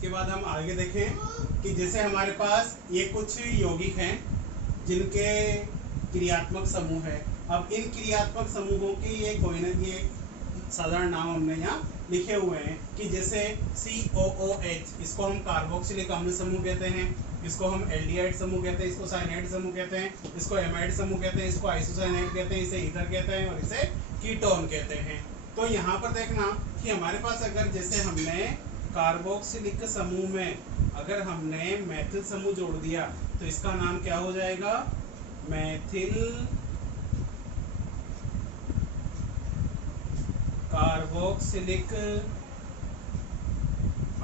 इसके बाद हम आगे देखें कि जैसे हमारे पास ये कुछ यौगिक हैं जिनके क्रियात्मक समूह है। अब इन क्रियात्मक समूहों के ये कोई ना ये साधारण नाम हमने यहाँ लिखे हुए हैं कि जैसे COOH, इसको हम कार्बोक्सिलिक अम्ल समूह कहते हैं, इसको हम एल्डिहाइड समूह कहते हैं, इसको साइनाइड समूह कहते हैं, इसको एमाइड समूह कहते हैं, इसको आइसोसाइनाइड कहते हैं, इसे ईथर कहते हैं और इसे कीटोन कहते हैं। तो यहाँ पर देखना कि हमारे पास अगर जैसे हमने कार्बोक्सिलिक समूह में अगर हमने मेथिल समूह जोड़ दिया तो इसका नाम क्या हो जाएगा? मेथिल कार्बोक्सिलिक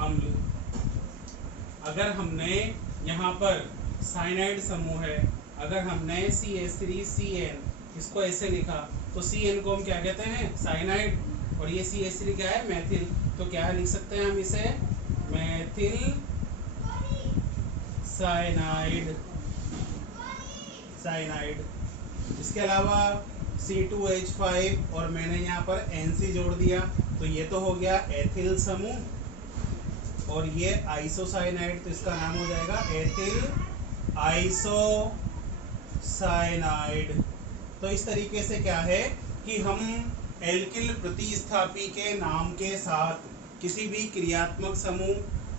अम्ल। अगर हमने यहाँ पर साइनाइड समूह है, अगर हमने CH3CN इसको ऐसे लिखा तो CN को हम क्या कहते हैं? साइनाइड, और ये CH3 क्या है? मेथिल। तो क्या लिख सकते हैं हम इसे? Methyl cyanide. इसके अलावा C2H5 और मैंने यहाँ पर NC जोड़ दिया तो ये तो हो गया एथिल समूह, और ये आइसोसाइनाइड तो इसका नाम हो जाएगा एथिल आइसोसाइनाइड। तो इस तरीके से क्या है कि हम एल्किल प्रतिस्थापी के नाम के साथ किसी भी क्रियात्मक समूह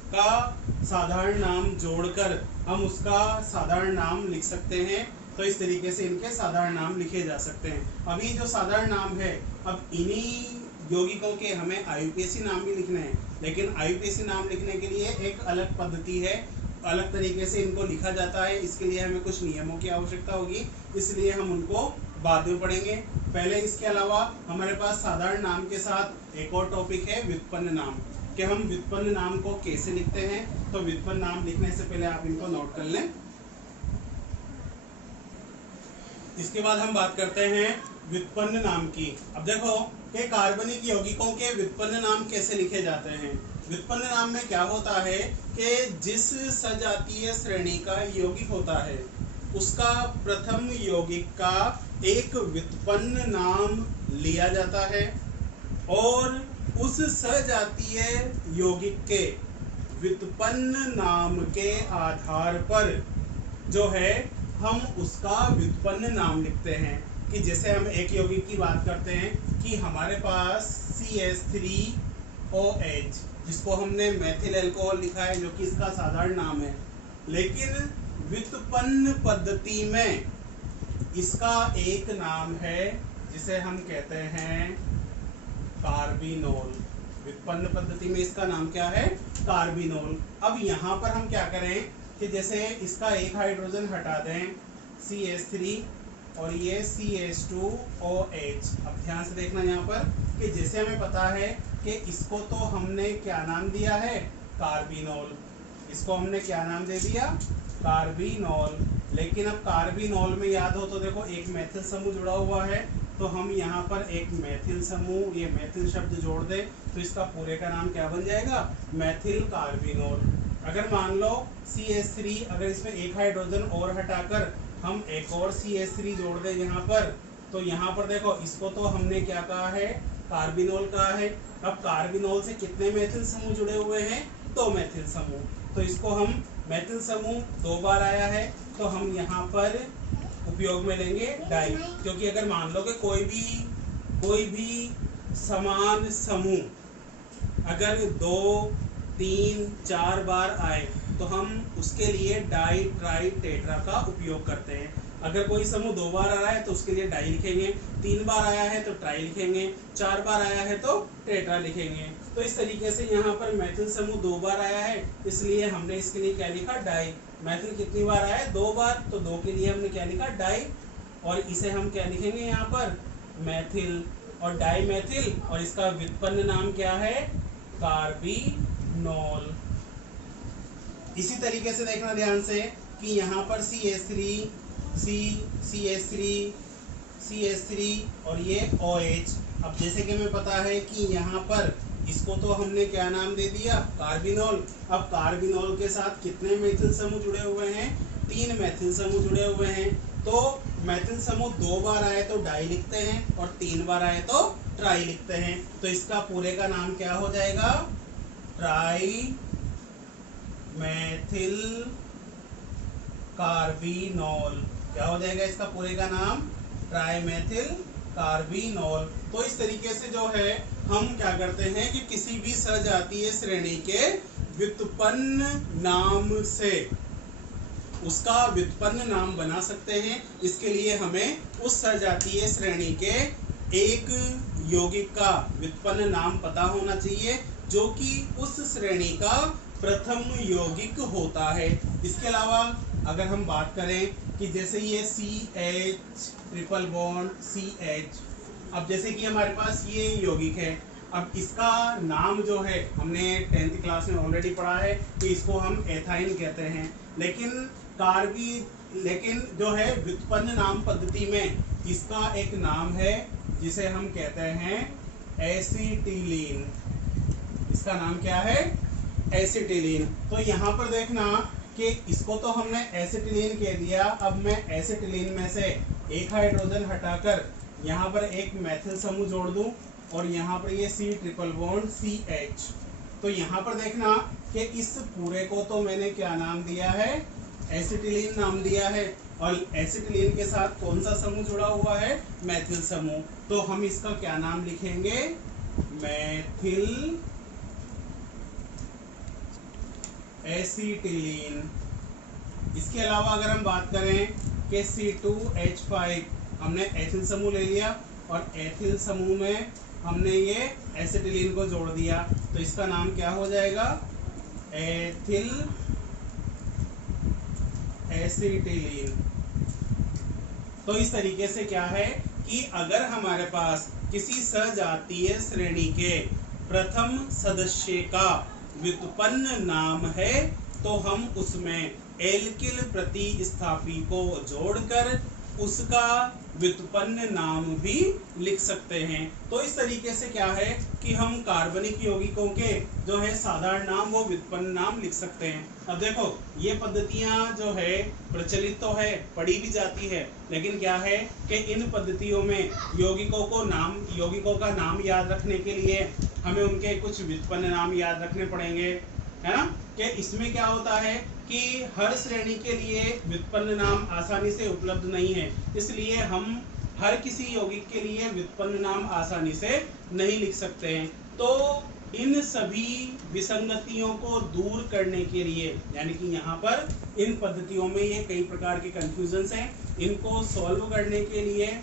का साधारण नाम जोड़कर हम उसका साधारण नाम लिख सकते हैं। तो इस तरीके से इनके साधारण नाम लिखे जा सकते हैं। अभी जो साधारण नाम है, अब इन्हीं यौगिकों के हमें IUPAC नाम भी लिखने हैं, लेकिन IUPAC नाम लिखने के लिए एक अलग पद्धति है, अलग तरीके से इनको लिखा जाता है। इसके लिए हमें कुछ नियमों की आवश्यकता होगी, इसलिए हम उनको बाद में पढ़ेंगे। पहले इसके अलावा हमारे पास साधारण नाम के साथ एक और टॉपिक है व्युत्पन्न नाम, कि हम व्युत्पन्न नाम को कैसे लिखते हैं। तो व्युत्पन्न नाम लिखने से पहले आप इनको नोट कर लें। इसके बाद हम बात करते हैं व्युत्पन्न नाम की। अब देखो कि कार्बनिक यौगिकों के व्युत्पन्न नाम कैसे लिखे जाते हैं। व्युत्पन्न नाम में क्या होता है कि जिस सजातीय श्रेणी का यौगिक होता है उसका प्रथम यौगिक का एक व्युत्पन्न नाम लिया जाता है, और उस सजातीय यौगिक के व्युत्पन्न नाम के आधार पर जो है हम उसका व्युत्पन्न नाम लिखते हैं। कि जैसे हम एक यौगिक की बात करते हैं कि हमारे पास CH3OH, जिसको हमने मेथिल अल्कोहल लिखा है जो कि इसका साधारण नाम है, लेकिन व्युत्पन्न पद्धति में इसका एक नाम है जिसे हम कहते हैं कार्बिनोल। व्युत्पन्न पद्धति में इसका नाम क्या है? कार्बिनोल। अब यहाँ पर हम क्या करें कि जैसे इसका एक हाइड्रोजन हटा दें CH3 और ये CH2OH। अब ध्यान से देखना यहाँ पर कि जैसे हमें पता है कि इसको तो हमने क्या नाम दिया है? कार्बिनोल। इसको हमने क्या नाम दे दिया? कार्बिनोल। लेकिन अब कार्बिनोल में याद हो तो देखो एक मेथिल समूह जुड़ा हुआ है, तो हम यहाँ पर एक मेथिल समूह, ये मेथिल शब्द जोड़ दें तो इसका पूरे का नाम क्या बन जाएगा? Methyl carbinol. अगर मान लो CH3, अगर इसमें एक हाइड्रोजन और हटाकर हम एक और CH3 जोड़ दें यहाँ पर, तो यहाँ पर देखो इसको तो हमने क्या कहा है? कार्बिनोल कहा है। अब कार्बिनोल से कितने मेथिल समूह जुड़े हुए हैं? 2 मेथिल समूह। तो इसको हम मेथिल समूह 2 बार आया है तो हम यहाँ पर उपयोग में लेंगे डाई, क्योंकि अगर मान लो कि कोई भी समान समूह अगर 2, 3, 4 बार आए तो हम उसके लिए डाई, ट्राई, टेट्रा का उपयोग करते हैं। अगर कोई समूह 2 बार आ रहा है तो उसके लिए डाई लिखेंगे, 3 बार आया है तो ट्राई लिखेंगे, 4 बार आया है तो टेट्रा लिखेंगे। तो इस तरीके से यहाँ पर मेथिल समूह 2 बार आया है, इसलिए हमने इसके लिए क्या लिखा? डाई। मेथिल कितनी बार आया है? 2 बार, तो 2 के लिए हमने क्या लिखा? डाई। और इसे हम क्या लिखेंगे यहाँ पर? मेथिल और डाई मेथिल, और इसका व्युत्पन्न नाम क्या है? कार्बिनोल। इसी तरीके से देखना ध्यान से कि यहाँ पर CH3 और ये OH। अब जैसे कि हमें पता है कि यहाँ पर इसको तो हमने क्या नाम दे दिया? कार्बिनोल। अब कार्बिनोल के साथ कितने मेथिल समूह जुड़े हुए हैं? 3 मेथिल समूह जुड़े हुए हैं। तो मेथिल समूह 2 बार आए तो डाई लिखते हैं और 3 बार आए तो ट्राई लिखते हैं। तो इसका पूरे का नाम क्या हो जाएगा? Try methyl carbinol. क्या हो जाएगा इसका पूरे का नाम? ट्राइमेथिल कार्बिनोल। तो इस तरीके से जो है हम क्या करते हैं कि किसी भी सजातीय श्रेणी के व्युत्पन्न नाम से उसका व्युत्पन्न नाम बना सकते हैं। इसके लिए हमें उस सजातीय श्रेणी के एक यौगिक का व्युत्पन्न नाम पता होना चाहिए जो कि उस श्रेणी का प्रथम यौगिक होता है। इसके अलावा अगर हम बात करें कि जैसे ये CH ट्रिपल बॉन्ड CH, अब जैसे कि हमारे पास ये यौगिक है, अब इसका नाम जो है हमने 10th क्लास में ऑलरेडी पढ़ा है कि इसको हम एथाइन कहते हैं, लेकिन जो है व्युत्पन्न नाम पद्धति में इसका एक नाम है जिसे हम कहते हैं एसिटिलीन। इसका नाम क्या है? एसिटिलीन। तो यहाँ पर देखना कि इसको तो हमने एसिटिलीन कह दिया। अब मैं एसिटिलीन में से एक हाइड्रोजन हटाकर यहाँ पर एक मैथिल समूह जोड़ दूं और यहाँ पर ये C ट्रिपल बॉन्ड CH। तो यहाँ पर देखना कि इस पूरे को तो मैंने क्या नाम दिया है? एसिटिलीन नाम दिया है। और एसिटिलीन के साथ कौन सा समूह जुड़ा हुआ है? मैथिल समूह। तो हम इसका क्या नाम लिखेंगे? मैथिल एसिटिलीन। इसके अलावा अगर हम बात करें कि C2H5, हमने एथिल समूह ले लिया और एथिल समूह में हमने ये एसिटिलीन को जोड़ दिया, तो इसका नाम क्या हो जाएगा? Ethyl acetylene. तो इस तरीके से क्या है कि अगर हमारे पास किसी सजातीय श्रेणी के प्रथम सदस्य का व्युत्पन्न नाम है तो हम उसमें एल्किल प्रतिस्थापी को जोड़कर उसका व्युत्पन्न नाम भी लिख सकते हैं। तो इस तरीके से क्या है कि हम कार्बनिक यौगिकों के जो है साधारण नाम वो व्युत्पन्न नाम लिख सकते हैं। अब देखो ये पद्धतियां जो है प्रचलित तो है, पढ़ी भी जाती है, लेकिन क्या है कि इन पद्धतियों में यौगिकों का नाम याद रखने के लिए हमें उनके कुछ व्युत्पन्न नाम याद रखने पड़ेंगे, है ना। कि इसमें क्या होता है कि हर श्रेणी के लिए व्युत्पन्न नाम आसानी से उपलब्ध नहीं है, इसलिए हम हर किसी यौगिक के लिए व्युत्पन्न नाम आसानी से नहीं लिख सकते हैं। तो इन सभी विसंगतियों को दूर करने के लिए, यानी कि यहाँ पर इन पद्धतियों में ये कई प्रकार के कंफ्यूजन्स हैं, इनको सॉल्व करने के लिए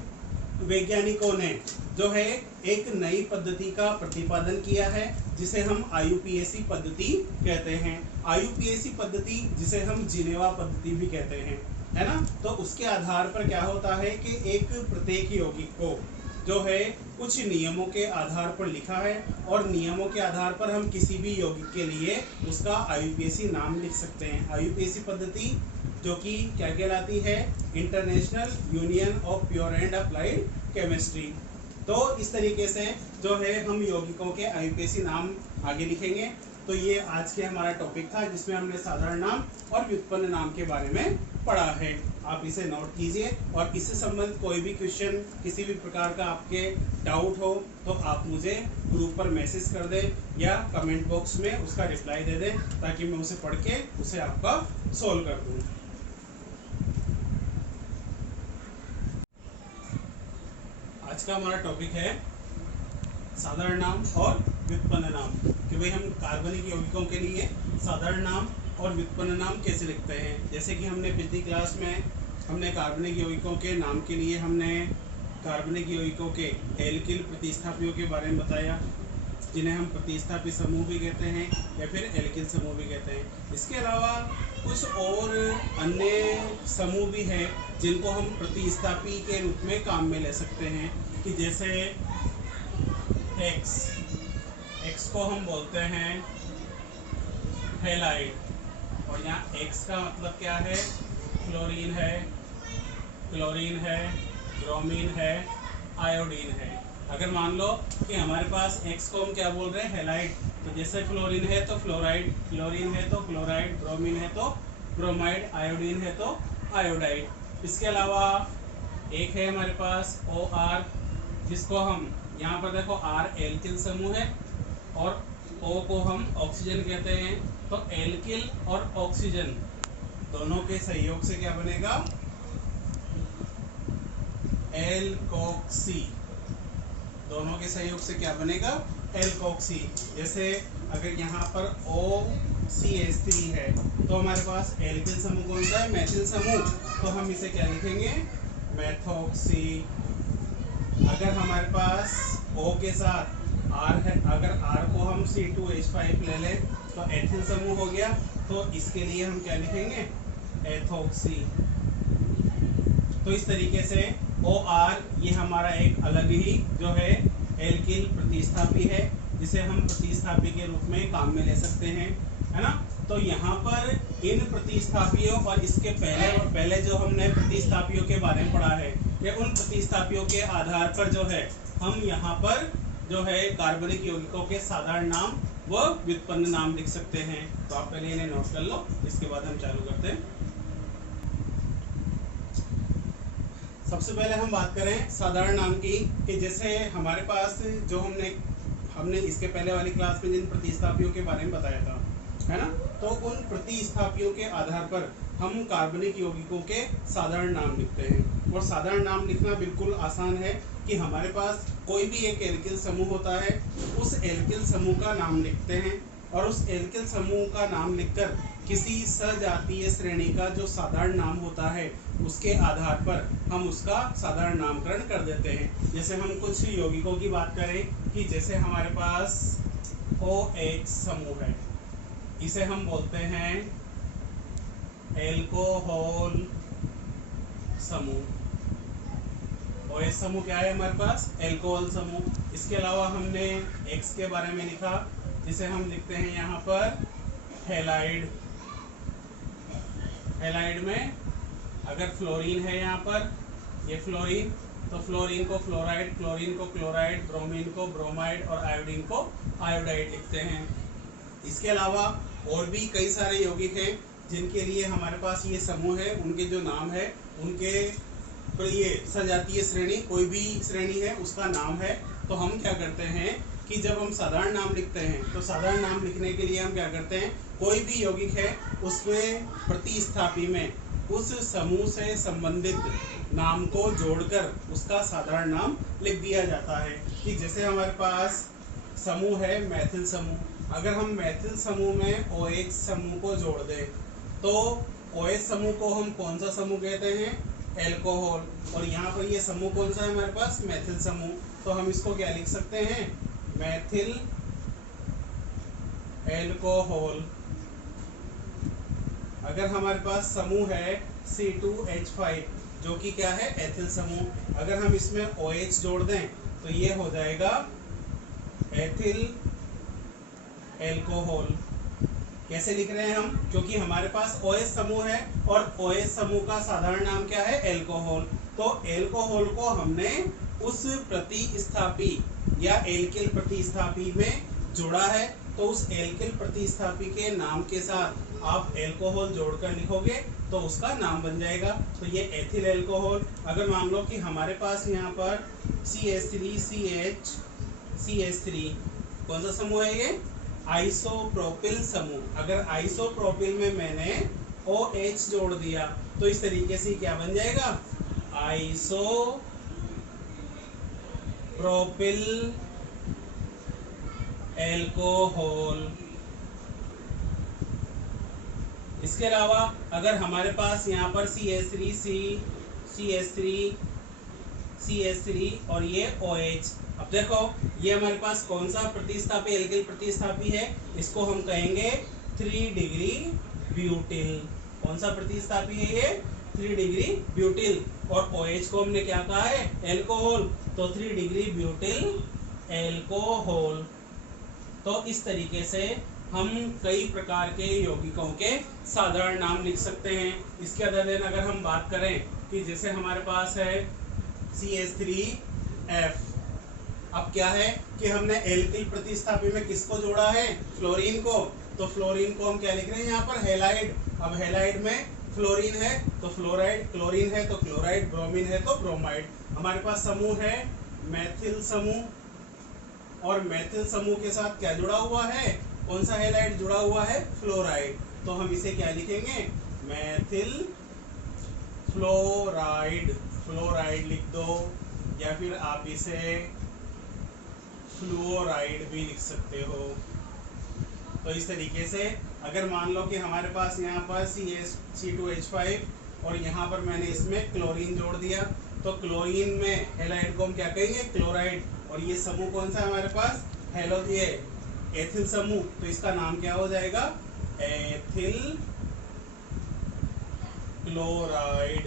वैज्ञानिकों ने जो है एक नई पद्धति का प्रतिपादन किया है जिसे हम IUPAC पद्धति कहते हैं। IUPAC पद्धति जिसे हम जिनेवा पद्धति भी कहते हैं, है ना। तो उसके आधार पर क्या होता है कि एक प्रत्येक यौगिक को जो है कुछ नियमों के आधार पर लिखा है और नियमों के आधार पर हम किसी भी यौगिक के लिए उसका IUPAC नाम लिख सकते हैं। IUPAC पद्धति जो कि क्या कहलाती है? International union of pure and applied chemistry. तो इस तरीके से जो है हम यौगिकों के IUPAC नाम आगे लिखेंगे। तो ये आज के हमारा टॉपिक था जिसमें हमने साधारण नाम और व्युत्पन्न नाम के बारे में पढ़ा है। आप इसे नोट कीजिए और इससे संबंधित कोई भी क्वेश्चन, किसी भी प्रकार का आपके डाउट हो तो आप मुझे ग्रुप पर मैसेज कर दें या कमेंट बॉक्स में उसका रिप्लाई दे दें ताकि मैं उसे पढ़ के उसे आपका सोल्व कर दूँ। आज का हमारा टॉपिक है साधारण नाम और व्युत्पन्न नाम, कि भाई हम कार्बनिक यौगिकों के लिए साधारण नाम और व्युत्पन्न नाम कैसे लिखते हैं। जैसे कि हमने पिछली क्लास में हमने कार्बनिक यौगिकों के नाम के लिए हमने कार्बनिक यौगिकों के एल्किल प्रतिस्थापियों के बारे में बताया, जिन्हें हम प्रतिस्थापी समूह भी कहते हैं या फिर एल्किल समूह भी कहते हैं। इसके अलावा कुछ और अन्य समूह भी हैं जिनको हम प्रतिस्थापी के रूप में काम में ले सकते हैं, कि जैसे X को हम बोलते हैं हैलाइड, और यहाँ X का मतलब क्या है? क्लोरीन है, ब्रोमीन है, आयोडीन है। अगर मान लो कि हमारे पास X को हम क्या बोल रहे हैं? हैलाइड, तो जैसे फ्लोरीन है तो फ्लोराइड, क्लोरीन है तो क्लोराइड, ब्रोमीन है तो ब्रोमाइड, आयोडीन है तो आयोडाइड। इसके अलावा एक है हमारे पास OR, जिसको हम यहाँ पर देखो R एल्किल समूह है और O को हम ऑक्सीजन कहते हैं, तो एल्किल और ऑक्सीजन दोनों के सहयोग से क्या बनेगा? एल्कोक्सी। दोनों के सहयोग से क्या बनेगा? एल्कोक्सी। जैसे अगर यहाँ पर OCH3 है तो हमारे पास एल्किल समूह कौन सा है? मैथिल समूह। तो हम इसे क्या लिखेंगे? मैथोक्सी। अगर हमारे पास O के साथ R है, अगर R को हम C2H5 ले लें तो एथिल समूह हो गया, तो इसके लिए हम क्या लिखेंगे? एथोक्सी। तो इस तरीके से OR ये हमारा एक अलग ही जो है एल्किल प्रतिस्थापी है, जिसे हम प्रतिस्थापी के रूप में काम में ले सकते हैं, है ना। तो यहाँ पर इन प्रतिस्थापियों और इसके पहले जो हमने प्रतिस्थापियों के बारे में पढ़ा है, ये उन प्रतिस्थापियों के आधार पर जो है हम यहाँ पर जो है कार्बनिक यौगिकों के साधारण नाम व व्युत्पन्न नाम लिख सकते हैं। तो आप पहले इन्हें नोट कर लो, इसके बाद हम चालू करते हैं। सबसे पहले हम बात करें साधारण नाम की, कि जैसे हमारे पास जो हमने इसके पहले वाली क्लास में जिन प्रतिस्थापियों के बारे में बताया था, है ना, तो उन प्रतिस्थापियों के आधार पर हम कार्बनिक यौगिकों के साधारण नाम लिखते हैं। और साधारण नाम लिखना बिल्कुल आसान है कि हमारे पास कोई भी एक एल्किल समूह होता है, उस एल्किल समूह का नाम लिखते हैं और उस एल्किल समूह का नाम लिखकर किसी सजातीय श्रेणी का जो साधारण नाम होता है उसके आधार पर हम उसका साधारण नामकरण कर देते हैं। जैसे हम कुछ यौगिकों की बात करें कि जैसे हमारे पास OH समूह है, इसे हम बोलते हैं एल्कोहल समूह। OH समूह क्या है हमारे पास? एल्कोहल समूह। इसके अलावा हमने X के बारे में लिखा, जिसे हम लिखते हैं यहाँ पर हैलाइड। हैलाइड में अगर फ्लोरीन है यहाँ पर, ये फ्लोरीन, तो फ्लोरीन को फ्लोराइड, क्लोरीन को क्लोराइड, ब्रोमीन को ब्रोमाइड और आयोडीन को आयोडाइड लिखते हैं। इसके अलावा और भी कई सारे यौगिक हैं जिनके लिए हमारे पास ये समूह है, उनके जो नाम है, उनके पर ये सजातीय श्रेणी, कोई भी श्रेणी है उसका नाम है। तो हम क्या करते हैं कि जब हम साधारण नाम लिखते हैं तो साधारण नाम लिखने के लिए हम क्या करते हैं, कोई भी यौगिक है उसमें प्रतिस्थापी में उस समूह से संबंधित नाम को जोड़कर उसका साधारण नाम लिख दिया जाता है। कि जैसे हमारे पास समूह है मैथिल समूह, अगर हम मैथिल समूह में OH समूह को जोड़ दें तो OH समूह को हम कौन सा समूह कहते हैं? एल्कोहल। और यहाँ पर ये समूह कौन सा है हमारे पास? मैथिल समूह। तो हम इसको क्या लिख सकते हैं? मैथिल एल्कोहल। अगर हमारे पास समूह है C2H5 जो कि क्या है? एथिल समूह, अगर हम इसमें OH जोड़ दें तो ये हो जाएगा एथिल एल्कोहल। कैसे लिख रहे हैं हम? क्योंकि हमारे पास OH समूह है और OH समूह का साधारण नाम क्या है? एल्कोहल। तो एल्कोहल को हमने उस प्रतिस्थापी या एल्किल प्रतिस्थापी में जोड़ा है, तो उस एल्किल प्रतिस्थापी के नाम के साथ आप एल्कोहल जोड़कर लिखोगे तो उसका नाम बन जाएगा। तो ये एथिल एल्कोहल। अगर मान लो कि हमारे पास यहाँ पर CH3 कौन सा समूह है? ये आइसोप्रोपिल समूह। अगर आइसोप्रोपिल में मैंने OH जोड़ दिया तो इस तरीके से क्या बन जाएगा? Isopropyl alcohol. इसके अलावा अगर हमारे पास यहाँ पर CH3 और ये OH, अब देखो ये हमारे पास कौन सा प्रतिस्थापी, एल्किल प्रतिस्थापी है? इसको हम कहेंगे 3 डिग्री ब्यूटिल। कौन सा प्रतिस्थापी है ये? 3 डिग्री ब्यूटिल। और OH को हमने क्या कहा है? एल्कोहल। तो 3 डिग्री ब्यूटिल एल्कोहल। तो इस तरीके से हम कई प्रकार के यौगिकों के साधारण नाम लिख सकते हैं। इसके अगर हम बात करें कि जैसे हमारे पास है CH3F, अब क्या है कि हमने एल्किल प्रतिस्थापी में किसको जोड़ा है? फ्लोरीन को। तो फ्लोरीन को हम क्या लिख रहे हैं यहाँ पर? हैलाइड। अब हैलाइड में फ्लोरीन है तो फ्लोराइड, क्लोरीन है तो क्लोराइड, ब्रोमीन है तो ब्रोमाइड। हमारे पास समूह है मैथिल समूह। और मेथिल समूह के साथ क्या जुड़ा हुआ है, कौन सा हैलाइड जुड़ा हुआ है, फ्लोराइड। तो हम इसे क्या लिखेंगे, मेथिल फ्लोराइड, फ्लोराइड लिख दो, या फिर आप इसे फ्लोराइड भी लिख सकते हो। तो इस तरीके से अगर मान लो कि हमारे पास यहाँ पर C2H5 और यहाँ पर मैंने इसमें क्लोरीन जोड़ दिया, तो क्लोरीन में हैलाइड को हम क्या कहेंगे, क्लोराइड। और ये समूह कौन सा है हमारे पास, हेलो ये एथिल समूह, तो इसका नाम क्या हो जाएगा, एथिल क्लोराइड।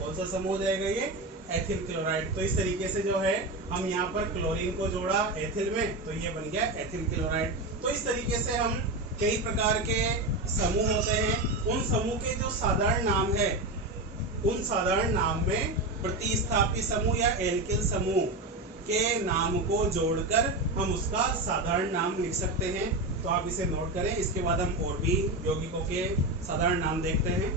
कौन सा समूह हो जाएगा ये, एथिल क्लोराइड। तो इस तरीके से जो है हम यहाँ पर क्लोरीन को जोड़ा एथिल में, तो ये बन गया एथिल क्लोराइड। तो इस तरीके से हम कई प्रकार के समूह होते हैं, उन समूह के जो साधारण नाम है, उन साधारण नाम में प्रतिस्थापी समूह या एल्किल समूह के नाम को जोड़कर हम उसका साधारण नाम लिख सकते हैं। तो आप इसे नोट करें। इसके बाद हम और भी यौगिकों के साधारण नाम देखते हैं।